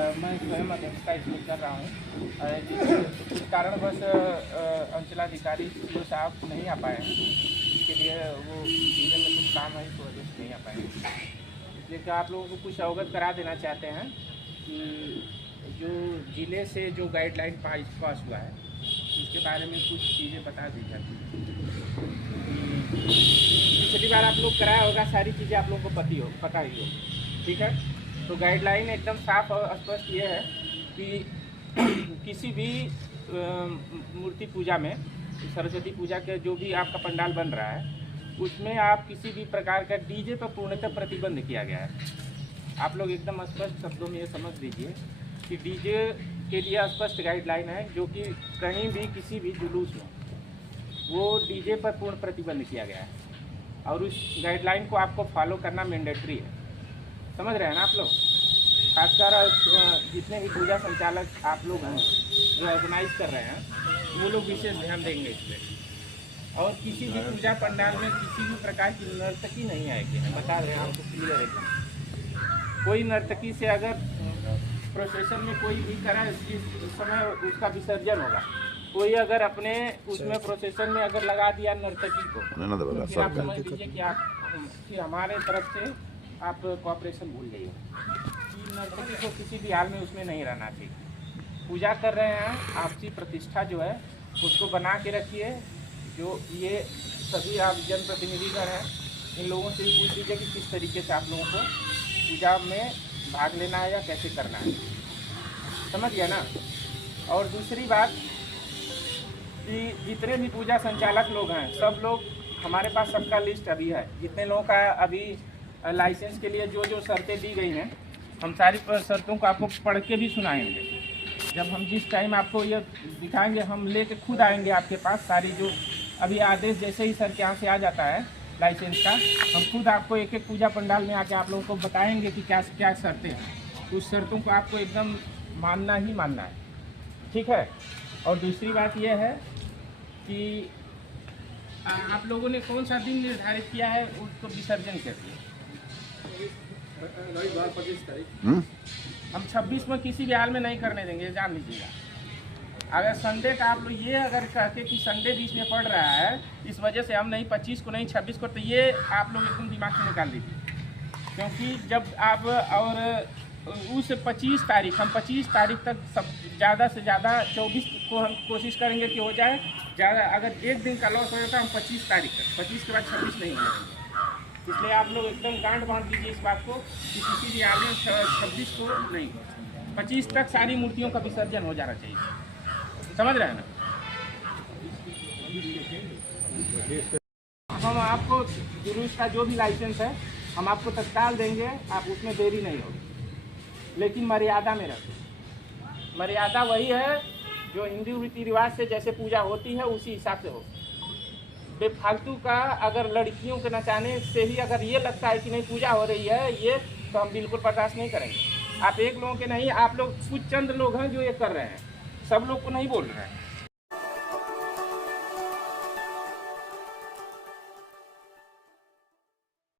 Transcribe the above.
मैं स्वयं अध्यक्षता इसमें कर रहा हूँ। कुछ कारणवश अंचलाधिकारी सीओ साहब नहीं आ पाए हैं, इसके लिए वो जिले में कुछ काम है, इस वजह से नहीं आ पाए हैं। इसलिए कि आप लोगों को कुछ अवगत करा देना चाहते हैं कि जो जिले से जो गाइडलाइन पास हुआ है उसके बारे में कुछ चीज़ें बता दी जाती हैं। पिछली बार आप लोग कराया होगा, सारी चीज़ें आप लोगों को पता ही हो, ठीक है। तो गाइडलाइन एकदम साफ और स्पष्ट ये है कि किसी भी मूर्ति पूजा में, सरस्वती पूजा के जो भी आपका पंडाल बन रहा है उसमें आप किसी भी प्रकार का डीजे पर पूर्णतः प्रतिबंध किया गया है। आप लोग एकदम स्पष्ट शब्दों में ये समझ लीजिए कि डीजे के लिए स्पष्ट गाइडलाइन है, जो कि कहीं भी किसी भी जुलूस में वो डीजे पर पूर्ण प्रतिबंध किया गया है और उस गाइडलाइन को आपको फॉलो करना मैंडेटरी है। समझ रहे हैं ना आप लोग? खासकर जितने भी पूजा संचालक आप लोग हैं जो ऑर्गेनाइज कर रहे हैं वो लोग विशेष ध्यान देंगे इस पर। और किसी भी पूजा पंडाल में किसी भी प्रकार की नर्तकी नहीं आएगी, हम बता रहे हैं आपको क्लियर एकदम। कोई नर्तकी से अगर प्रोसेशन में कोई भी करा इस समय उसका विसर्जन होगा। कोई अगर अपने उसमें प्रोसेशन में अगर लगा दिया नर्तकी को, तो फिर आप समझ लीजिए कि हमारे तरफ से आप कॉपरेशन भूल जाइए कि नर्तकी को किसी भी हाल में उसमें नहीं रहना चाहिए। पूजा कर रहे हैं, आपसी प्रतिष्ठा जो है उसको बना के रखिए। जो ये सभी आप जनप्रतिनिधिगण हैं, इन लोगों से भी पूछ लीजिए कि किस तरीके से आप लोगों को पूजा में भाग लेना है या कैसे करना है। समझ गया ना? और दूसरी बात कि जितने भी पूजा संचालक लोग हैं सब लोग, हमारे पास सबका लिस्ट अभी है, जितने लोगों का अभी लाइसेंस के लिए जो जो शर्तें दी गई हैं, हम सारी शर्तों को आपको पढ़ के भी सुनाएंगे। जब हम जिस टाइम आपको ये दिखाएंगे, हम लेके खुद आएंगे आपके पास सारी जो अभी आदेश जैसे ही सर के यहाँ से आ जाता है लाइसेंस का, हम खुद आपको एक एक पूजा पंडाल में आके आप लोगों को बताएंगे कि क्या क्या शर्तें हैं। उस शर्तों को आपको एकदम मानना ही मानना है, ठीक है। और दूसरी बात यह है कि आप लोगों ने कौन सा दिन निर्धारित किया है उसको विसर्जन के लिए? रविवार 25 तारीख। हम 26 में किसी भी हाल में नहीं करने देंगे, जान लीजिएगा। अगर संडे का आप लोग ये अगर कहते कि संडे बीच में पड़ रहा है इस वजह से हम नहीं 25 को नहीं 26 को, तो ये आप लोग एकदम दिमाग से निकाल दीजिए। क्योंकि जब आप और उस 25 तारीख, हम 25 तारीख तक सब ज़्यादा से ज़्यादा 24 को हम कोशिश करेंगे कि हो जाए। ज़्यादा अगर एक दिन का लॉस हो जाता है हम 25 तारीख तक, 25 के बाद 26 नहीं होगा। इसलिए आप लोग एकदम गांठ बांध दीजिए इस बात को कि किसी भी हाल में 26 को नहीं, 25 तक सारी मूर्तियों का विसर्जन हो जाना चाहिए। समझ रहे हैं ना? हम आपको जुलूस का जो भी लाइसेंस है हम आपको तत्काल देंगे, आप उसमें देरी नहीं होगी, लेकिन मर्यादा में रखें। मर्यादा वही है जो हिंदू रीति रिवाज से जैसे पूजा होती है उसी हिसाब से हो। बेफालतू का अगर लड़कियों के नचाने से ही अगर ये लगता है कि नहीं पूजा हो रही है ये, तो हम बिल्कुल बर्दाश्त नहीं करेंगे। आप एक लोगों के नहीं, आप लोग कुछ चंद लोग हैं जो ये कर रहे हैं, सब लोग को नहीं बोल रहे हैं।